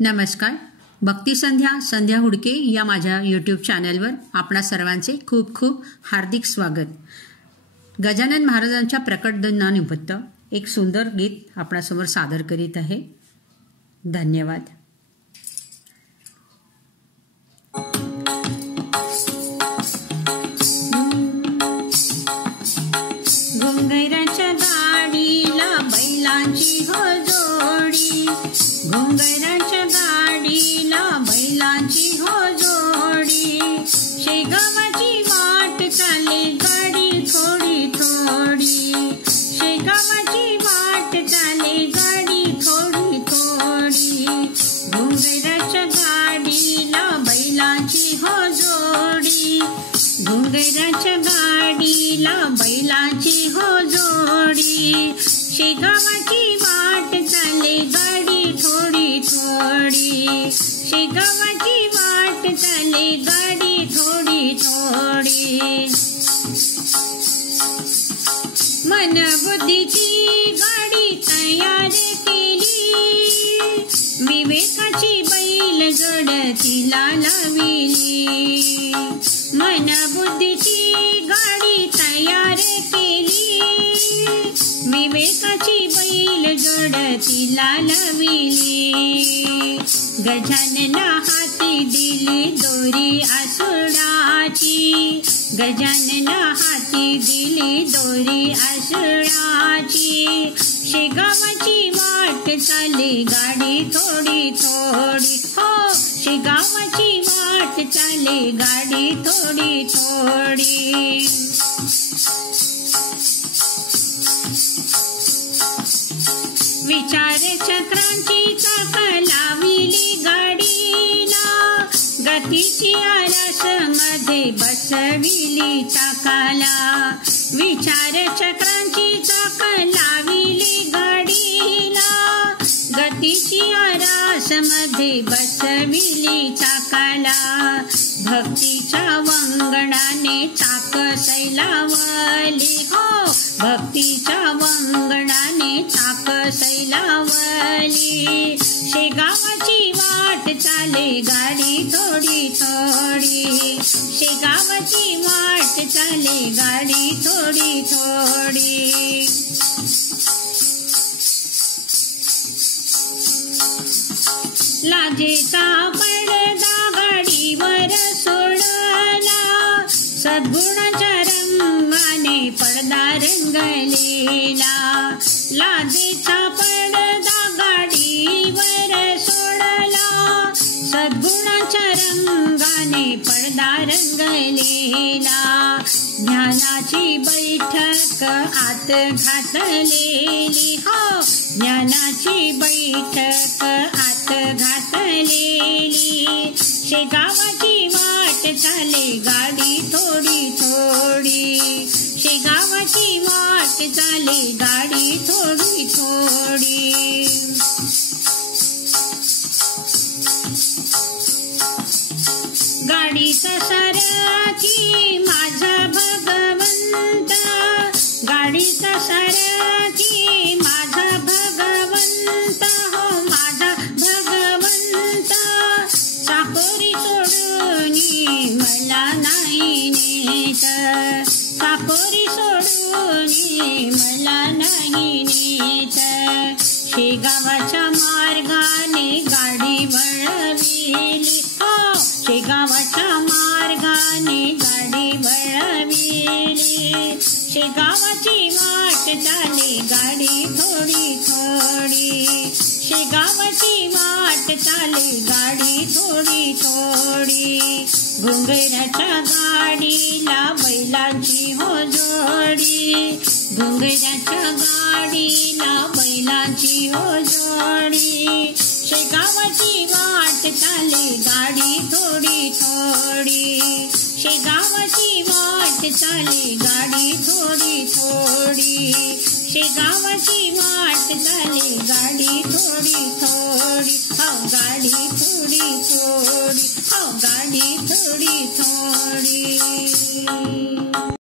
नमस्कार. भक्ती संध्या हुडके या माझ्या यूट्यूब चॅनलवर आपणा सर्वांचे खूप खूप हार्दिक स्वागत. गजानन महाराजांच्या प्रकट दिनानिमित्त एक सुंदर गीत आपणासमोर सादर करीत आहे. धन्यवाद. घुंगराच्या गाडीला बैलांची हो जोडी, घुंगराच्या गाडीला बैलांची हो जोडी, शेगावाची वाट चाले गाडी थोडी थोडी, शेगावाची वाट चाले गाडी थोडी थोडी, घुंगराच्या गाडीला बैलांची हो जोडी, घुंगराच्या गाडीला बैलांची हो जोडी, शेगावाची वाट चाले गाडी थोडी थोडी, शेगावाची वाट चाले गाडी थोडी थोडी. मन बुद्धीची गाडी तयार केली, विवेकाची बैल जोड तिला लाविली, मन बुद्धीची गाडी तयार केली, विवेकाची बैल जोड तिला लाविली. गजानना हाती दिली दोरी आसुडाची, गजानना हाती दिली दोरी आसुडाची, शेगावाची वाट चाले गाडी थोडी थोडी, हो शेगावाची वाट चाले गाडी थोडी थोडी. विचार चक्रांची चाक लाविली गाडीला, गतीची आरस मध्ये बसविली चाकाला, विचार चक्रांची चाक लाविली गाडीला, गतीची आरस मध्ये बसविली चाकाला, भक्तीच्या वंगणाने चाक सैलावली, हो भक्तीच्या वंगणाने चाक सैलावली, शेगावाची वाट चाले गाडी थोडी थोडी, शेगावाची वाट चाले गाडी थोडी थोडी. लाजेचा पडदा गाडीवर सोडला, सद्गुणाच्या रंगाने पडदा रंगलेला, लाजेचा पडदा गाडीवर सोडला, सद्गुणाच्या रंगाने पडदा रंगलेला, ज्ञानाची बैठक आत घातलेली, हो ज्ञानाची बैठक आत घातलेली, शेगावाची वाट चाले गाडी थोडी थोडी, शेगावाची वाट चाले गाडी थोडी थोडी. गाडीचा सारथी माझा भगवंत, गाडीचा सारथी माझा भगवंत, हो माझा भगवंत, चाकोरी सोडून मला नाही नेत, चाकोरी सोडून मला नाही नेत, शेगावाच्या मार्गाने गाडी वळविली, हो शेगावाच्या मार्गाने गाडी वळविली, शेगावाची वाट चाले गाडी थोडी थोडी, शेगावाची वाट चाले गाडी थोडी थोडी, घुंगराच्या गाडीला बैलांची हो जोडी, घुंगराच्या गाडीला बैलांची हो जोडी, शेगावाची वाट चाले गाडी थोडी थोडी, शेगावाची वाट चाले गाडी थोडी थोडी, शेगावाची वाट चाले गाडी थोडी थोडी, हो गाडी थोडी थोडी, हो गाडी थोडी थोडी.